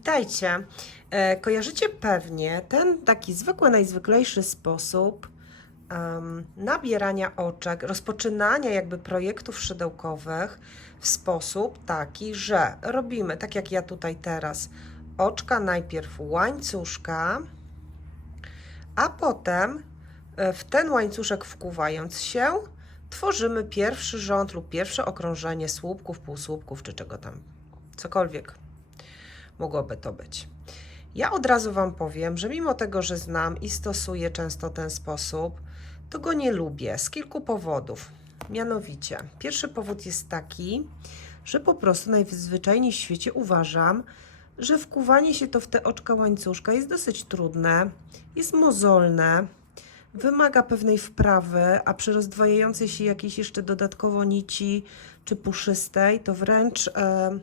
Witajcie. E, kojarzycie pewnie ten taki zwykły, najzwyklejszy sposób em, nabierania oczek, rozpoczynania jakby projektów szydełkowych w sposób taki, że robimy, tak jak ja tutaj teraz, oczka najpierw łańcuszka, a potem e, w ten łańcuszek wkuwając się, tworzymy pierwszy rząd lub pierwsze okrążenie słupków, półsłupków czy czego tam, cokolwiek mogłoby to być. Ja od razu Wam powiem, że mimo tego, że znam i stosuję często ten sposób, to go nie lubię z kilku powodów. Mianowicie, pierwszy powód jest taki, że po prostu najzwyczajniej w świecie uważam, że wkuwanie się to w te oczka łańcuszka jest dosyć trudne, jest mozolne, wymaga pewnej wprawy, a przy rozdwajającej się jakiejś jeszcze dodatkowo nici czy puszystej, to wręcz e,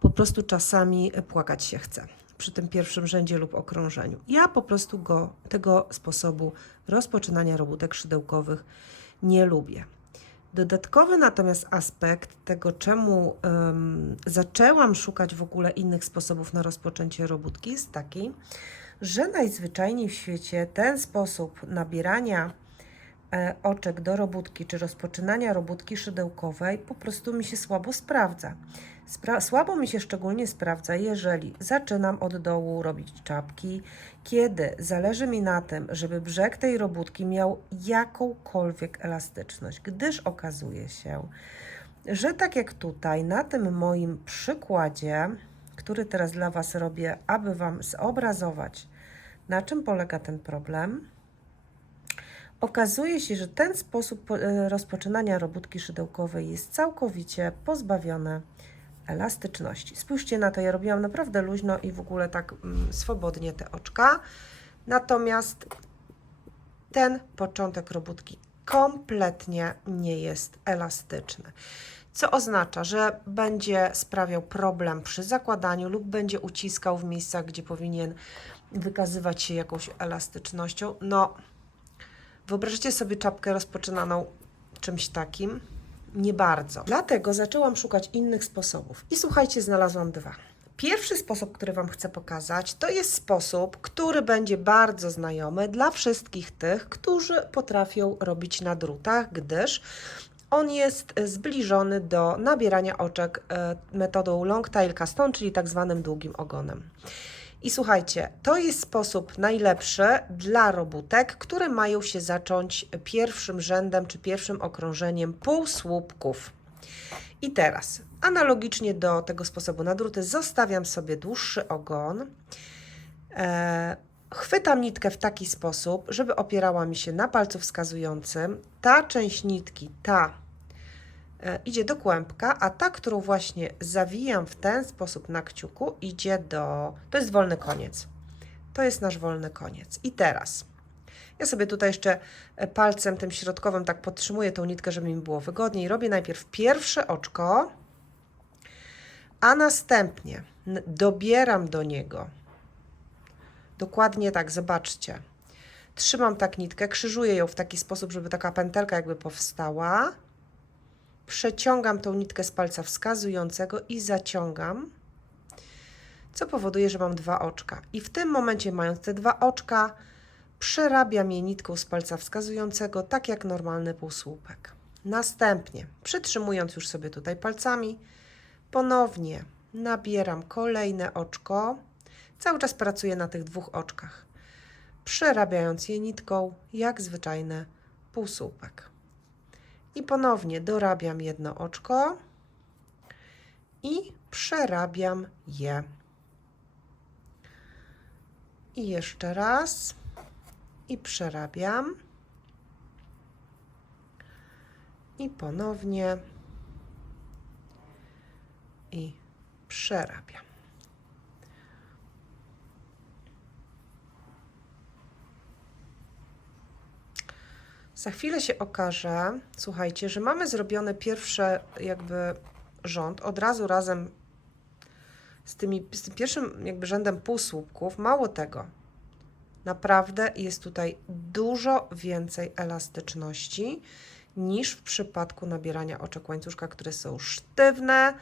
po prostu czasami płakać się chce przy tym pierwszym rzędzie lub okrążeniu. Ja po prostu go, tego sposobu rozpoczynania robótek szydełkowych nie lubię. Dodatkowy natomiast aspekt tego, czemu em, zaczęłam szukać w ogóle innych sposobów na rozpoczęcie robótki, jest taki, że najzwyczajniej w świecie ten sposób nabierania e, oczek do robótki czy rozpoczynania robótki szydełkowej po prostu mi się słabo sprawdza. Spra- słabo mi się szczególnie sprawdza, jeżeli zaczynam od dołu robić czapki, kiedy zależy mi na tym, żeby brzeg tej robótki miał jakąkolwiek elastyczność, gdyż okazuje się, że tak jak tutaj na tym moim przykładzie, który teraz dla Was robię, aby Wam zobrazować, na czym polega ten problem, okazuje się, że ten sposób po- e, rozpoczynania robótki szydełkowej jest całkowicie pozbawiony elastyczności. Spójrzcie na to, ja robiłam naprawdę luźno i w ogóle tak mm, swobodnie te oczka. Natomiast ten początek robótki kompletnie nie jest elastyczny. Co oznacza, że będzie sprawiał problem przy zakładaniu lub będzie uciskał w miejscach, gdzie powinien wykazywać się jakąś elastycznością. No, wyobraźcie sobie czapkę rozpoczynaną czymś takim. Nie bardzo. Dlatego zaczęłam szukać innych sposobów. I słuchajcie, znalazłam dwa. Pierwszy sposób, który Wam chcę pokazać, to jest sposób, który będzie bardzo znajomy dla wszystkich tych, którzy potrafią robić na drutach, gdyż on jest e, zbliżony do nabierania oczek e, metodą long tail caston, czyli tak zwanym długim ogonem. I słuchajcie, to jest sposób najlepszy dla robótek, które mają się zacząć pierwszym rzędem czy pierwszym okrążeniem półsłupków. I teraz, analogicznie do tego sposobu na druty, zostawiam sobie dłuższy ogon. E, chwytam nitkę w taki sposób, żeby opierała mi się na palcu wskazującym. Ta część nitki, ta idzie do kłębka, a ta, którą właśnie zawijam w ten sposób na kciuku, idzie do. To jest wolny koniec. To jest nasz wolny koniec. I teraz. Ja sobie tutaj jeszcze e, palcem tym środkowym tak podtrzymuję tą nitkę, żeby mi było wygodniej. Robię najpierw pierwsze oczko, a następnie dobieram do niego. Dokładnie tak, zobaczcie. Trzymam tak nitkę, krzyżuję ją w taki sposób, żeby taka pętelka jakby powstała. Przeciągam tą nitkę z palca wskazującego i zaciągam, co powoduje, że mam dwa oczka. I w tym momencie, mając te dwa oczka, przerabiam je nitką z palca wskazującego, tak jak normalny półsłupek. Następnie, przytrzymując już sobie tutaj palcami, ponownie nabieram kolejne oczko. Cały czas pracuję na tych dwóch oczkach, przerabiając je nitką jak zwyczajny półsłupek. I ponownie dorabiam jedno oczko i przerabiam je. I jeszcze raz. I przerabiam. I ponownie. I przerabiam. Za chwilę się okaże, słuchajcie, że mamy zrobione pierwsze jakby rząd od razu razem z, tymi, z tym pierwszym jakby rzędem półsłupków. Mało tego, naprawdę jest tutaj dużo więcej elastyczności niż w przypadku nabierania oczek łańcuszka, które są sztywne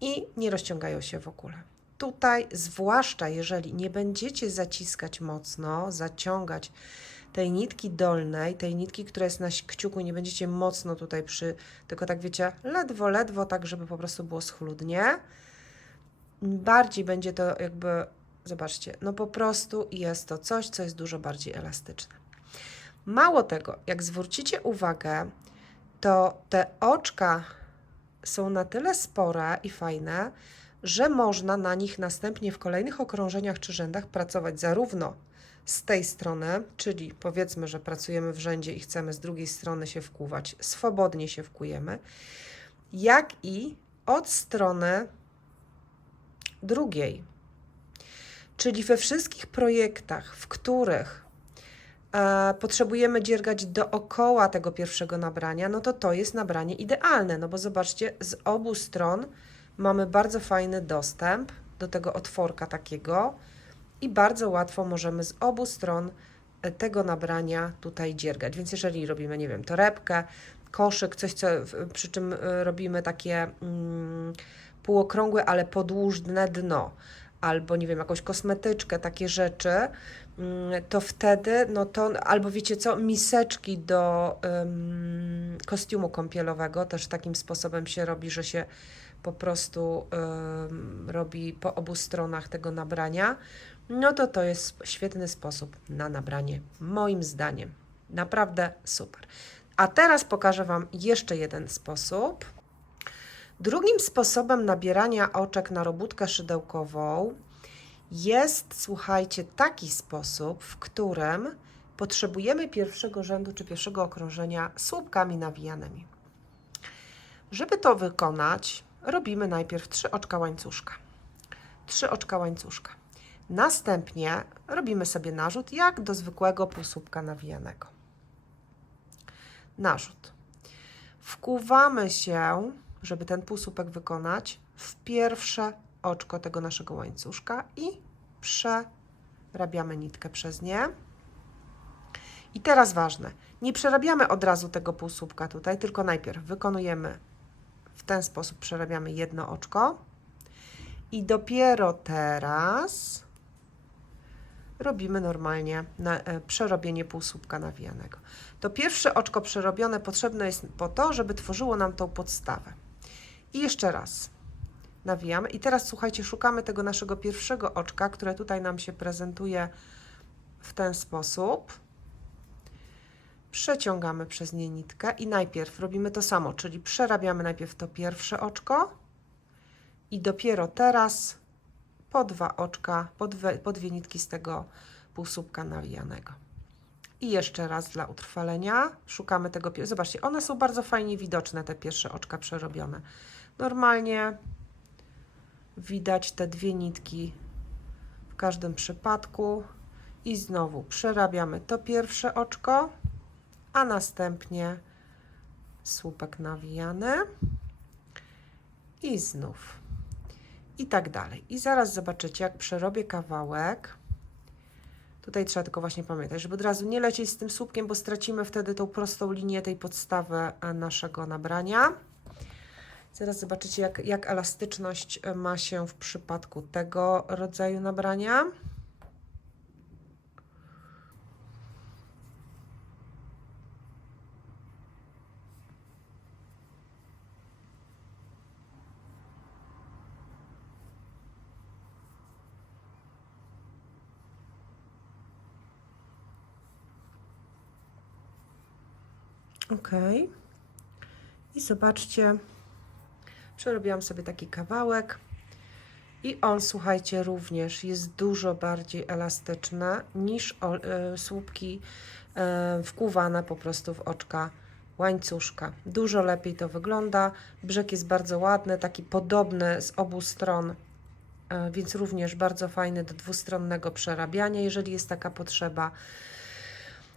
i nie rozciągają się w ogóle. tutaj, zwłaszcza jeżeli nie będziecie zaciskać mocno, zaciągać tej nitki dolnej, tej nitki, która jest na kciuku, nie będziecie mocno tutaj przy, tylko tak wiecie, ledwo, ledwo, tak żeby po prostu było schludnie. Bardziej będzie to jakby, zobaczcie, no po prostu jest to coś, co jest dużo bardziej elastyczne. Mało tego, jak zwrócicie uwagę, to te oczka są na tyle spore i fajne, że można na nich następnie w kolejnych okrążeniach czy rzędach pracować zarówno z tej strony, czyli powiedzmy, że pracujemy w rzędzie i chcemy z drugiej strony się wkuwać, swobodnie się wkujemy, jak i od strony drugiej. Czyli we wszystkich projektach, w których e, potrzebujemy dziergać dookoła tego pierwszego nabrania, no to to jest nabranie idealne, no bo zobaczcie, z obu stron mamy bardzo fajny dostęp do tego otworka takiego i bardzo łatwo możemy z obu stron e, tego nabrania tutaj dziergać. Więc jeżeli robimy, nie wiem, torebkę, koszyk, coś, co, przy czym e, robimy takie mm, półokrągłe, ale podłużne dno, albo nie wiem, jakąś kosmetyczkę, takie rzeczy, mm, to wtedy, no to, albo wiecie co, miseczki do kostiumu kąpielowego też takim sposobem się robi, że się po prostu ym, robi po obu stronach tego nabrania, no to to jest świetny sposób na nabranie, moim zdaniem. Naprawdę super. A teraz pokażę Wam jeszcze jeden sposób. Drugim sposobem nabierania oczek na robótkę szydełkową jest, słuchajcie, taki sposób, w którym potrzebujemy pierwszego rzędu czy pierwszego okrążenia słupkami nawijanymi. Żeby to wykonać, robimy najpierw trzy oczka łańcuszka. Trzy oczka łańcuszka. Następnie robimy sobie narzut jak do zwykłego półsłupka nawijanego. Narzut. Wkuwamy się, żeby ten półsłupek wykonać, w pierwsze oczko tego naszego łańcuszka i przerabiamy nitkę przez nie. I teraz ważne, nie przerabiamy od razu tego półsłupka tutaj, tylko najpierw wykonujemy w ten sposób, przerabiamy jedno oczko i dopiero teraz robimy normalnie na, e, przerobienie półsłupka nawijanego. To pierwsze oczko przerobione potrzebne jest po to, żeby tworzyło nam tą podstawę. I jeszcze raz nawijamy. I teraz słuchajcie, szukamy tego naszego pierwszego oczka, które tutaj nam się prezentuje w ten sposób. Przeciągamy przez nie nitkę i najpierw robimy to samo, czyli przerabiamy najpierw to pierwsze oczko i dopiero teraz po dwa oczka, po dwie, po dwie nitki z tego półsłupka nawijanego. I jeszcze raz dla utrwalenia szukamy tego. Zobaczcie, one są bardzo fajnie widoczne, te pierwsze oczka przerobione. Normalnie widać te dwie nitki w każdym przypadku. I znowu przerabiamy to pierwsze oczko, a następnie słupek nawijany. I znów i tak dalej. I zaraz zobaczycie, jak przerobię kawałek. Tutaj trzeba tylko właśnie pamiętać, żeby od razu nie lecieć z tym słupkiem, bo stracimy wtedy tą prostą linię tej podstawy e, naszego nabrania. Zaraz zobaczycie, jak, jak elastyczność e, ma się w przypadku tego rodzaju nabrania. Ok. I zobaczcie, przerobiłam sobie taki kawałek. I on, słuchajcie, również jest dużo bardziej elastyczny niż o, e, słupki e, wkuwane po prostu w oczka łańcuszka. Dużo lepiej to wygląda. Brzeg jest bardzo ładny, taki podobny z obu stron, e, więc również bardzo fajny do dwustronnego przerabiania, jeżeli jest taka potrzeba.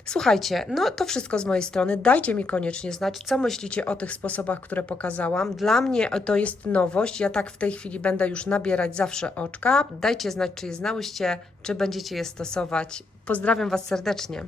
Słuchajcie, no to wszystko z mojej strony. Dajcie mi koniecznie znać, co myślicie o tych sposobach, które pokazałam. Dla mnie to jest nowość. Ja tak w tej chwili będę już nabierać zawsze oczka. Dajcie znać, czy je znałyście, czy będziecie je stosować. Pozdrawiam Was serdecznie.